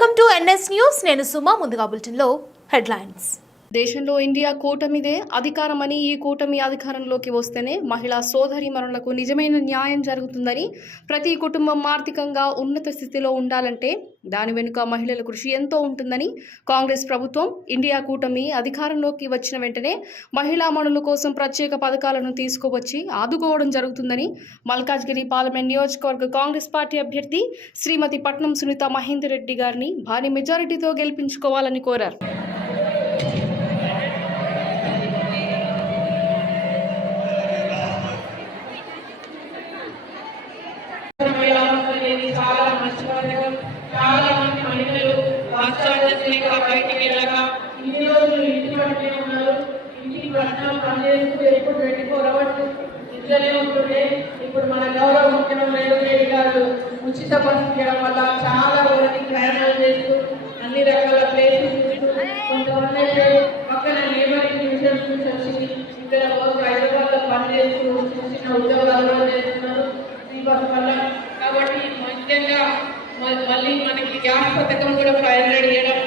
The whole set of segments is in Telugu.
Welcome to NS news. నేను సుమా. ముందుగా బులెటిన్లో హెడ్లైన్స్. దేశంలో ఇండియా కూటమిదే అధికారమని, ఈ కూటమి అధికారంలోకి వస్తేనే మహిళా సోదరీమణులకు నిజమైన న్యాయం జరుగుతుందని, ప్రతి కుటుంబం ఆర్థికంగా ఉన్నత స్థితిలో ఉండాలంటే దాని వెనుక మహిళల కృషి ఎంతో ఉంటుందని, కాంగ్రెస్ ప్రభుత్వం ఇండియా కూటమి అధికారంలోకి వచ్చిన వెంటనే మహిళామణుల కోసం ప్రత్యేక పథకాలను తీసుకువచ్చి ఆదుకోవడం జరుగుతుందని మల్కాజ్గిరి పార్లమెంట్ నియోజకవర్గ కాంగ్రెస్ పార్టీ అభ్యర్థి శ్రీమతి పట్నం సునీత మహేందర్ రెడ్డి గారిని భారీ మెజారిటీతో గెలిపించుకోవాలని కోరారు. చాలా మంచి పథకం. చాలా మంది మహిళలు రాష్ట్రాల బయటికి వెళ్ళక ఇన్ని రోజులు ఇంటి పట్టే ఉన్నారు. ఇంటికి పట్టణం పనిచేస్తూ ఎప్పుడు 24 hours ఇంట్లోనే ఉంటుండే. ఇప్పుడు మన గౌరవ ముఖ్యమంత్రి రేవంత్ రెడ్డి గారు ఉచిత బస్సు చేయడం వల్ల చాలా వరకు ప్రయాణాలు చేస్తూ అన్ని రకాల ప్లేసెస్ కొంతమంది అయితే పక్కన నేబరింగ్ డివిజన్స్ నుంచి వచ్చి ఇక్కడ హైదరాబాద్లో పనిచేస్తూ చిన్న ఉద్యోగాలు చేస్తున్నారు ఈ బస్సు వల్ల. కాబట్టి ముఖ్యంగా మళ్ళీ మనకి గ్యాస్ పథకం కూడా 500 ఇవ్వడం,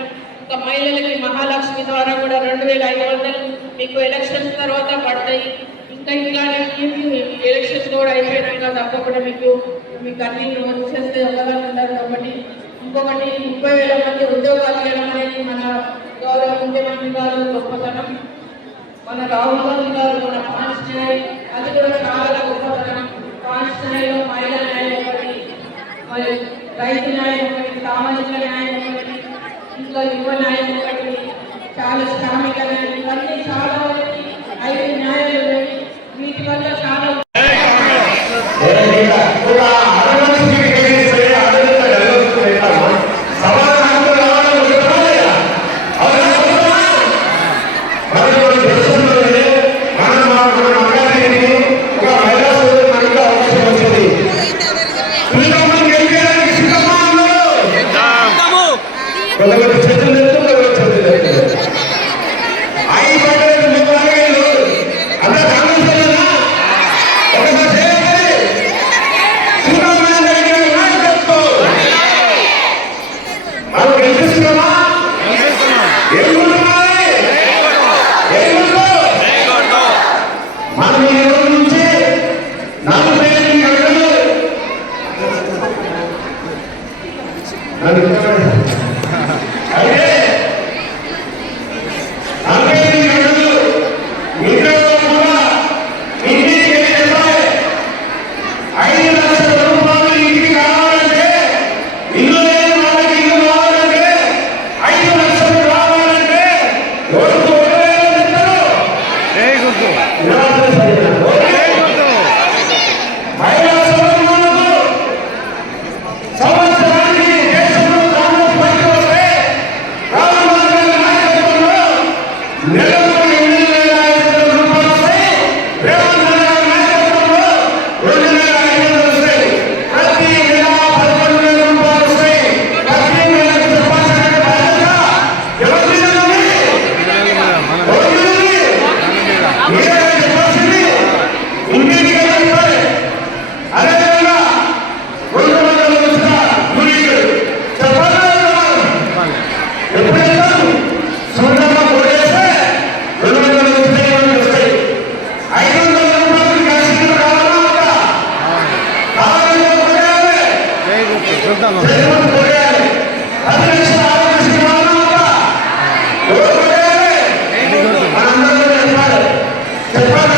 ఇంకా మహిళలకి మహాలక్ష్మి ద్వారా కూడా 2500 మీకు ఎలక్షన్స్ తర్వాత పడతాయి. ఇంకా ఇలానే ఎలక్షన్స్ కూడా అయిపోయినాక తప్పకుండా మీకు అన్ని వచ్చేస్తే ఒకగా ఉంటారు. కాబట్టి ఇంకొకటి 30,000 మంది ఉద్యోగాలు ఇవ్వడం అనేది మన గౌరవ ముఖ్యమంత్రి గారు గొప్పతనం. మన రాహుల్ గాంధీ గారు మన పాన్స్టాయ్ అది కూడా చాలా గొప్పతనం. పాన్స్టాయ్లో మహిళా న్యాయం ఒకటి, రైతు న్యాయం ఒకటి, సామాజిక న్యాయం ఒకటి, ఇంకా యువ న్యాయం ఒకటి, చాలా శ్రామిక న్యాయం, ఇవన్నీ చాలా 5 న్యాయాలు ఉన్నాయి. వీటి వల్ల చాలా చెప్పాలి.